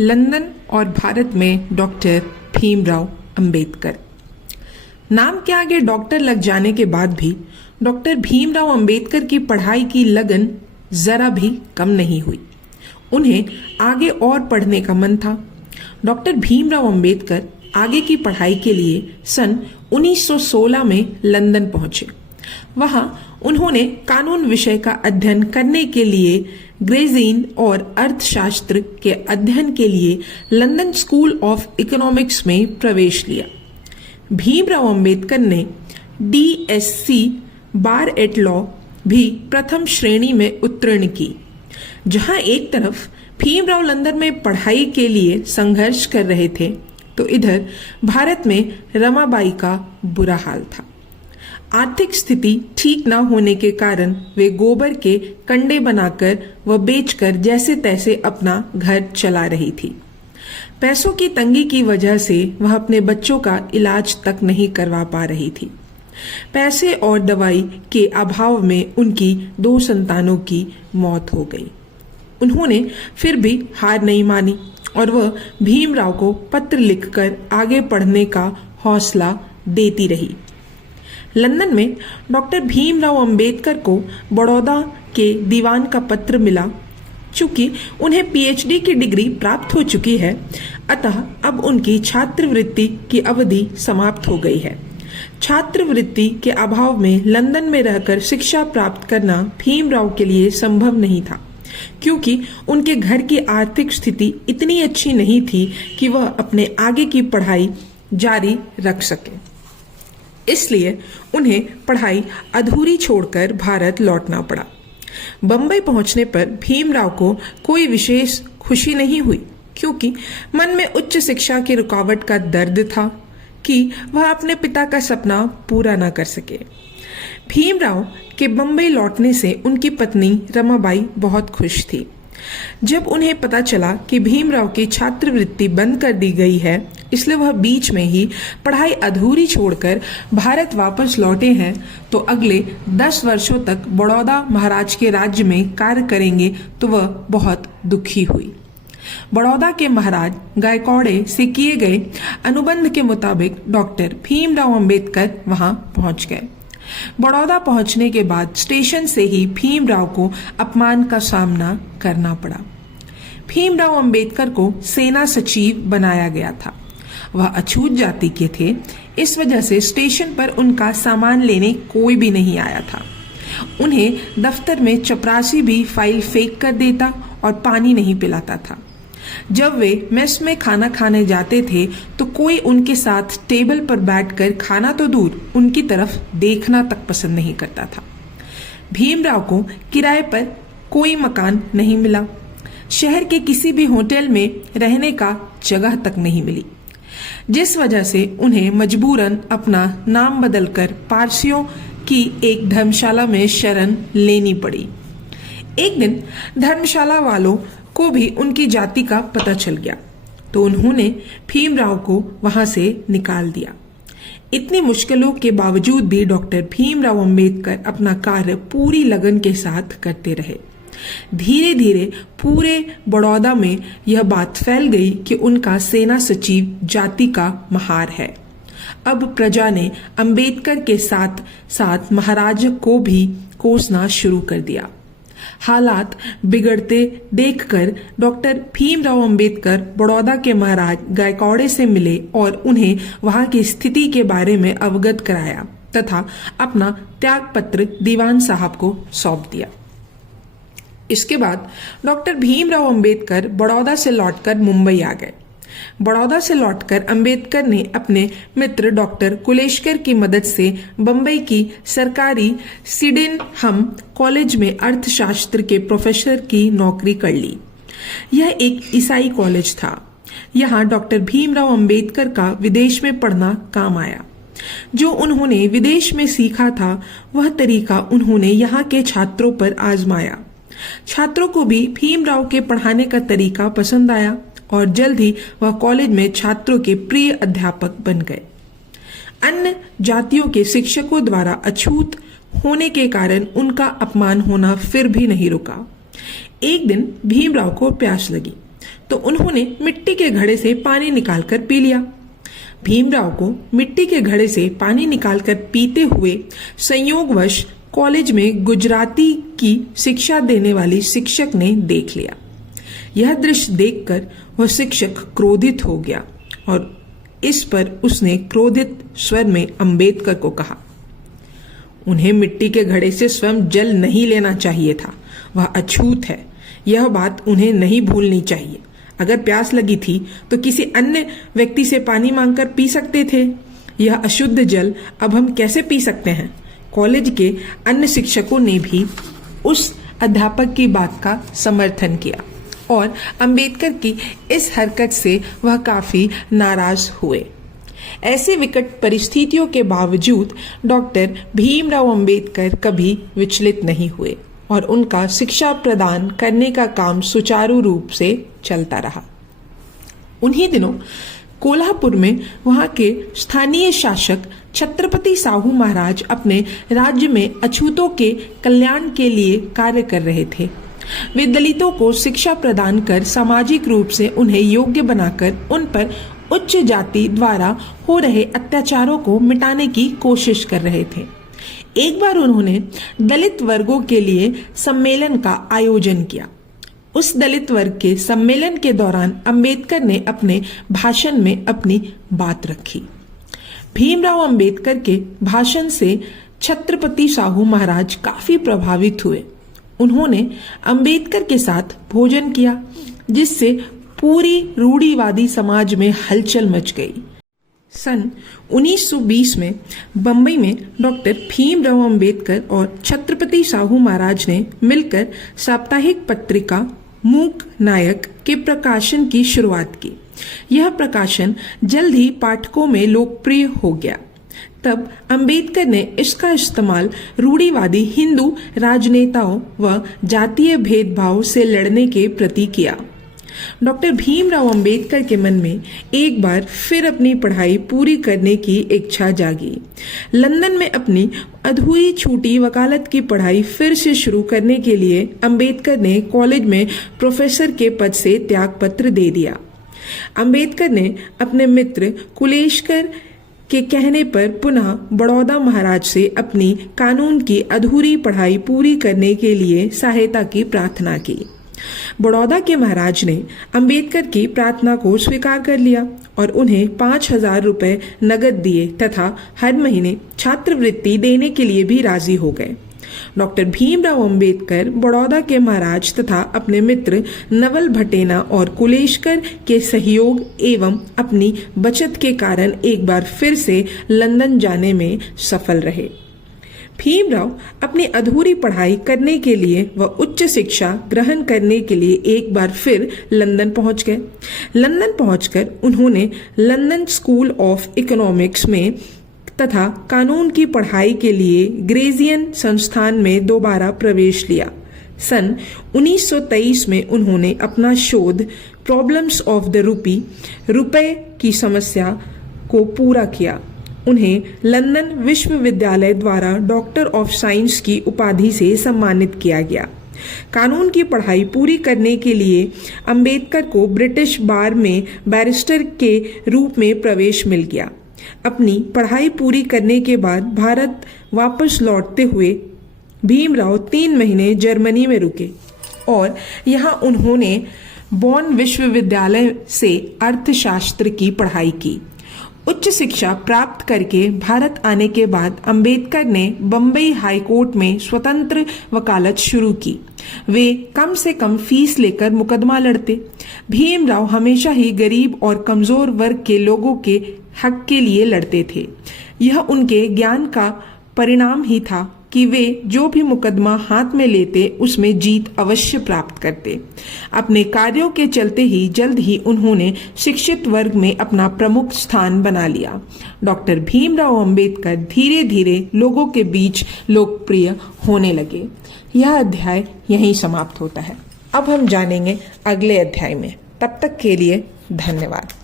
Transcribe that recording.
London और भारत में doctor Bhimrao Ambedkar. नाम के आगे डॉक्टर लग जाने के बाद भी डॉक्टर भीमराव अंबेडकर की पढ़ाई की लगन जरा भी कम नहीं हुई। उन्हें आगे और पढ़ने का मन था। डॉक्टर भीमराव अंबेडकर आगे की पढ़ाई के लिए सन 1916 में लंदन पहुंचे। वहां उन्होंने कानून विषय का अध्ययन करने के लिए ग्रेजीन और अर्थशास्त्र के अध्ययन के लिए लंदन स्कूल ऑफ इकोनॉमिक्स में प्रवेश लिया। भीमराव अंबेडकर ने DSc बार एट लॉ भी प्रथम श्रेणी में उत्तीर्ण की। जहां एक तरफ भीमराव लंदन में पढ़ाई के लिए संघर्ष कर रहे थे, तो इधर भारत में रमाबाई का बुरा हाल था। आर्थिक स्थिति ठीक न होने के कारण वे गोबर के कंडे बनाकर व बेचकर जैसे तैसे अपना घर चला रही थी। पैसों की तंगी की वजह से वह अपने बच्चों का इलाज तक नहीं करवा पा रही थी। पैसे और दवाई के अभाव में उनकी 2 संतानों की मौत हो गई। उन्होंने फिर भी हार नहीं मानी और वह भीमराव को पत्र लिखकर आगे पढ़ने का हौसला देती रही। लंदन में डॉक्टर भीमराव अंबेडकर को बड़ौदा के दीवान का पत्र मिला। चूंकि उन्हें PhD की डिग्री प्राप्त हो चुकी है, अतः अब उनकी छात्रवृत्ति की अवधि समाप्त हो गई है। छात्रवृत्ति के अभाव में लंदन में रहकर शिक्षा प्राप्त करना भीमराव के लिए संभव नहीं था, क्योंकि उनके घर की आर्थिक स्थिति इतनी अच्छी नहीं थी कि वह अपने आगे की पढ़ाई जारी रख सके। इसलिए उन्हें पढ़ाई अधूरी छोड़कर भारत लौटना पड़ा। बंबई पहुंचने पर भीमराव को कोई विशेष खुशी नहीं हुई, क्योंकि मन में उच्च शिक्षा की रुकावट का दर्द था कि वह अपने पिता का सपना पूरा न कर सके। भीमराव के बंबई लौटने से उनकी पत्नी रमाबाई बहुत खुश थी। जब उन्हें पता चला कि भीमराव की छात्रवृत्ति बंद कर दी गई है, इसलिए वह बीच में ही पढ़ाई अधूरी छोड़कर भारत वापस लौटे हैं, तो अगले 10 वर्षों तक बड़ौदा महाराज के राज्य में कार्य करेंगे, तो वह बहुत दुखी हुई। बड़ौदा के महाराज गायकवाड़े से किए गए अनुबंध के मुताबिक डॉक्टर भीमराव अंबेडकर वहां पहुंच गए। बड़ौदा पहुंचने के बाद स्टेशन से ही भीमराव को अपमान का सामना करना पड़ा। भीमराव अंबेडकर को सेना सचिव बनाया गया था। वह अछूत जाति के थे, इस वजह से स्टेशन पर उनका सामान लेने कोई भी नहीं आया था। उन्हें दफ्तर में चपरासी भी फाइल फेंक कर देता और पानी नहीं पिलाता था। जब वे मेस में खाना खाने जाते थे, तो कोई उनके साथ टेबल पर बैठकर खाना तो दूर, उनकी तरफ देखना तक पसंद नहीं करता था। भीमराव को किराए पर कोई मकान नहीं मिला। शहर के किसी भी होटल में रहने का जगह तक नहीं मिली, जिस वजह से उन्हें मजबूरन अपना नाम बदलकर पारसियों की एक धर्मशाला में शरण लेनी पड़ी। एक दिन धर्मशाला वालों को भी उनकी जाति का पता चल गया, तो उन्होंने भीमराव को वहां से निकाल दिया। इतनी मुश्किलों के बावजूद भी डॉक्टर भीमराव अंबेडकर अपना कार्य पूरी लगन के साथ करते रहे। धीरे धीरे पूरे बड़ौदा में यह बात फैल गई कि उनका सेना सचिव जाति का महार है। अब प्रजा ने अंबेडकर के साथ साथ महाराज को भी कोसना शुरू कर दिया। हालात बिगड़ते देखकर डॉक्टर भीमराव अंबेडकर बड़ौदा के महाराज गायकवाड़े से मिले और उन्हें वहां की स्थिति के बारे में अवगत कराया तथा अपना त्याग पत्र दीवान साहब को सौंप दिया। इसके बाद डॉक्टर भीमराव अंबेडकर बड़ौदा से लौटकर मुंबई आ गए। बड़ौदा से लौटकर अंबेडकर ने अपने मित्र डॉक्टर कुलेशकर की मदद से बंबई की सरकारी सिडेनहम कॉलेज में अर्थशास्त्र के प्रोफेसर की नौकरी कर ली। यह एक ईसाई कॉलेज था। यहाँ डॉक्टर भीमराव अंबेडकर का विदेश में पढ़ना काम आया। जो उन्होंने विदेश में सीखा था, वह तरीका उन्होंने यहाँ के छात्रों पर आजमाया। छात्रों को भी भीमराव के पढ़ाने का तरीका पसंद आया और जल्द ही वह कॉलेज में छात्रों के प्रिय अध्यापक बन गए। अन्य जातियों के शिक्षकों द्वारा अछूत होने के कारण उनका अपमान होना फिर भी नहीं रुका। एक दिन भीमराव को प्यास लगी, तो उन्होंने मिट्टी के घड़े से पानी निकालकर पी लिया। भीमराव को मिट्टी के घड़े से पानी निकालकर पीते हुए संयोगवश कॉलेज में गुजराती की शिक्षा देने वाली शिक्षक ने देख लिया। यह दृश्य देखकर वह शिक्षक क्रोधित हो गया और इस पर उसने क्रोधित स्वर में अंबेडकर को कहा, उन्हें मिट्टी के घड़े से स्वयं जल नहीं लेना चाहिए था, वह अछूत है। यह बात उन्हें नहीं भूलनी चाहिए। अगर प्यास लगी थी तो किसी अन्य व्यक्ति से पानी मांगकर पी सकते थे। यह अशुद्ध जल अब हम कैसे पी सकते हैं? कॉलेज के अन्य शिक्षकों ने भी उस अध्यापक की बात का समर्थन किया और अंबेडकर की इस हरकत से वह काफी नाराज हुए। ऐसे विकट परिस्थितियों के बावजूद डॉक्टर भीमराव अंबेडकर कभी विचलित नहीं हुए और उनका शिक्षा प्रदान करने का काम सुचारू रूप से चलता रहा। उन्हीं दिनों कोल्हापुर में वहां के स्थानीय शासक छत्रपति साहू महाराज अपने राज्य में अछूतों के कल्याण के लिए कार्य कर रहे थे। वे दलितों को शिक्षा प्रदान कर सामाजिक रूप से उन्हें योग्य बनाकर उन पर उच्च जाति द्वारा हो रहे अत्याचारों को मिटाने की कोशिश कर रहे थे। एक बार उन्होंने दलित वर्गों के लिए सम्मेलन का आयोजन किया। उस दलित वर्ग के सम्मेलन के दौरान अंबेडकर ने अपने भाषण में अपनी बात रखी। भीमराव अंबेडकर के भाषण से छत्रपति साहू महाराज काफी प्रभावित हुए। उन्होंने अंबेडकर के साथ भोजन किया, जिससे पूरी रूढ़िवादी समाज में हलचल मच गई। सन 1920 में बंबई में डॉक्टर भीमराव अंबेडकर और छत्रपति साहू महाराज ने मिलकर साप्ताहिक पत्रिका मूक नायक के प्रकाशन की शुरुआत की। यह प्रकाशन जल्द ही पाठकों में लोकप्रिय हो गया। तब अंबेडकर ने इसका इस्तेमाल रूढ़िवादी हिंदू राजनेताओं व जातीय भेदभाव से लड़ने के प्रति किया। डॉक्टर भीमराव अंबेडकर के मन में एक बार फिर अपनी पढ़ाई पूरी करने की इच्छा जागी। लंदन में अपनी अधूरी छूटी वकालत की पढ़ाई फिर से शुरू करने के लिए अंबेडकर ने कॉलेज में प्रोफेसर के पद से त्यागपत्र दे दिया। अंबेडकर ने अपने मित्र कुलेशकर के कहने पर पुनः बड़ौदा महाराज से अपनी कानून की अधूरी पढ़ाई पूरी करने के लिए सहायता की प्रार्थना की। बड़ौदा के महाराज ने अंबेडकर की प्रार्थना को स्वीकार कर लिया और उन्हें 5,000 रुपए नगद दिए तथा हर महीने छात्रवृत्ति देने के लिए भी राजी हो गए। डॉक्टर भीमराव अंबेडकर बड़ौदा के महाराज तथा अपने मित्र नवल भटेना और कुलेशकर के सहयोग एवं अपनी बचत के कारण एक बार फिर से लंदन जाने में सफल रहे। भीमराव अपनी अधूरी पढ़ाई करने के लिए व उच्च शिक्षा ग्रहण करने के लिए एक बार फिर लंदन पहुंच गए। लंदन पहुंचकर उन्होंने लंदन स्कूल ऑफ इकोनॉमिक्स में तथा कानून की पढ़ाई के लिए ग्रेजियन संस्थान में दोबारा प्रवेश लिया। सन 1923 में उन्होंने अपना शोध प्रॉब्लम्स ऑफ द रूपी, रुपए की समस्या को पूरा किया। उन्हें लंदन विश्वविद्यालय द्वारा डॉक्टर ऑफ साइंस की उपाधि से सम्मानित किया गया। कानून की पढ़ाई पूरी करने के लिए अंबेडकर को ब्रिटिश बार में बैरिस्टर के रूप में प्रवेश मिल गया। अपनी पढ़ाई पूरी करने के बाद भारत वापस लौटते हुए भीमराव 3 महीने जर्मनी में रुके और यहाँ उन्होंने बॉन विश्वविद्यालय से अर्थशास्त्र की पढ़ाई की। उच्च शिक्षा प्राप्त करके भारत आने के बाद अंबेडकर ने बंबई हाई कोर्ट में स्वतंत्र वकालत शुरू की। वे कम से कम फीस लेकर मुकदमा लड़ते। भीमराव हमेशा ही गरीब और कमजोर वर्ग के लोगों के हक के लिए लड़ते थे। यह उनके ज्ञान का परिणाम ही था कि वे जो भी मुकदमा हाथ में लेते उसमें जीत अवश्य प्राप्त करते। अपने कार्यों के चलते ही जल्द ही उन्होंने शिक्षित वर्ग में अपना प्रमुख स्थान बना लिया। डॉक्टर भीमराव अंबेडकर धीरे धीरे लोगों के बीच लोकप्रिय होने लगे। यह अध्याय यहीं समाप्त होता है। अब हम जानेंगे अगले अध्याय में। तब तक के लिए धन्यवाद।